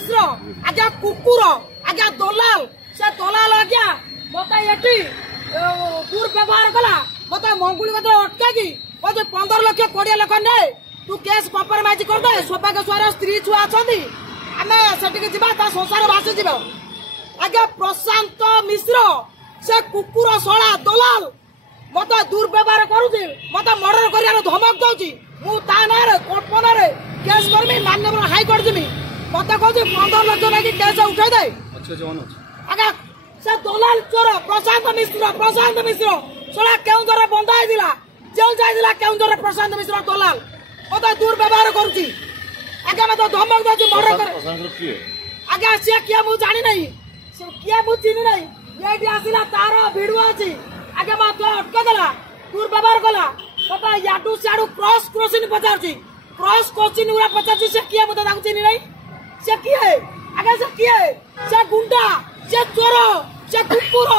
मिश्र आज्ञा कुकुर आज्ञा दलाल से दलाल आज्ञा मत ये दुर्व्यवहार कला मत मंगुली अटका कि 15 लाख 20 लाख ने तू केस कम्प्रोमाइज कर दे सौभाग्य स्वर स्त्री छुआ अच्छा आम से संसार भासी जा आज्ञा प्रशांत मिश्र से कुकुर शला दलाल मत दुर्व्यवहार करुच्ची मत मर्डर कर धमक दौची मुझे कल्पना केस करमी माननीय हाईकोर्ट जीवी मत कहूँ 15 लाख लगे केस उठे दे आज्ञा से दलाल चोर प्रशांत मिश्र शला केउंझर बंधा जेल जाइला केउंझर प्रशांत मिश्र दलाल मत दुर्व्यवहार करुच्ची आज्ञा मत धमक दौची मर्डर कर आज्ञा सी किए मुझे जानी नहीं किए मुझे चिन्ह नहीं ये आसला तार भिड़ अच्छी आगे मत अटकदेला दुर्व्यवहार कला मत याडू सियाडू क्रॉस क्वेश्चन पचार क्रॉस क्वेश्चन गुरा पचार से किए मत चिन्ह नहीं से किए आगे से किए से गुंडा से चोर से कुकुर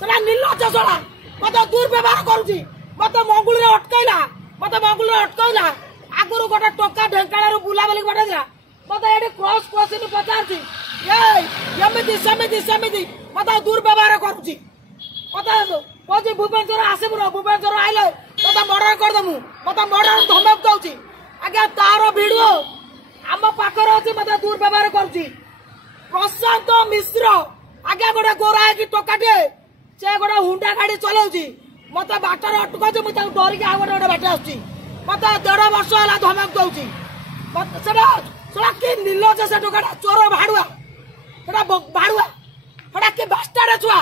से निर्लज शला मत दुर्व्यवहार करुच्ची मत मंगुल अटकैला आगुरी गोटे टका ढेंकाणु बुलाबुली पठाइला मत ये क्रॉस क्वेश्चन पचार सेमती मत दुर्व्यवहार करुच्ची मत कौन भुवनेश्वर आसबु भुवनेश्वर आइले मत मर्डर करदेमु मत मर्डर धमक दौची आज्ञा तार भिडियो आम पाखर अच्छी मत दुर्व्यवहार करुच्ची प्रशांत मिश्र आज्ञा गोटे गोरा है टकाटे से गोटे हुंडा गाड़ी चलाऊँगी मत बाटर अटकाऊँ मुझे डरिक आ गोटे बाटे आसुची मत 1.5 वर्ष है धमक दौची कि निर्लज से टकाटा चोर भाड़ुआ भाड़ुआ कि बास्टार छुआ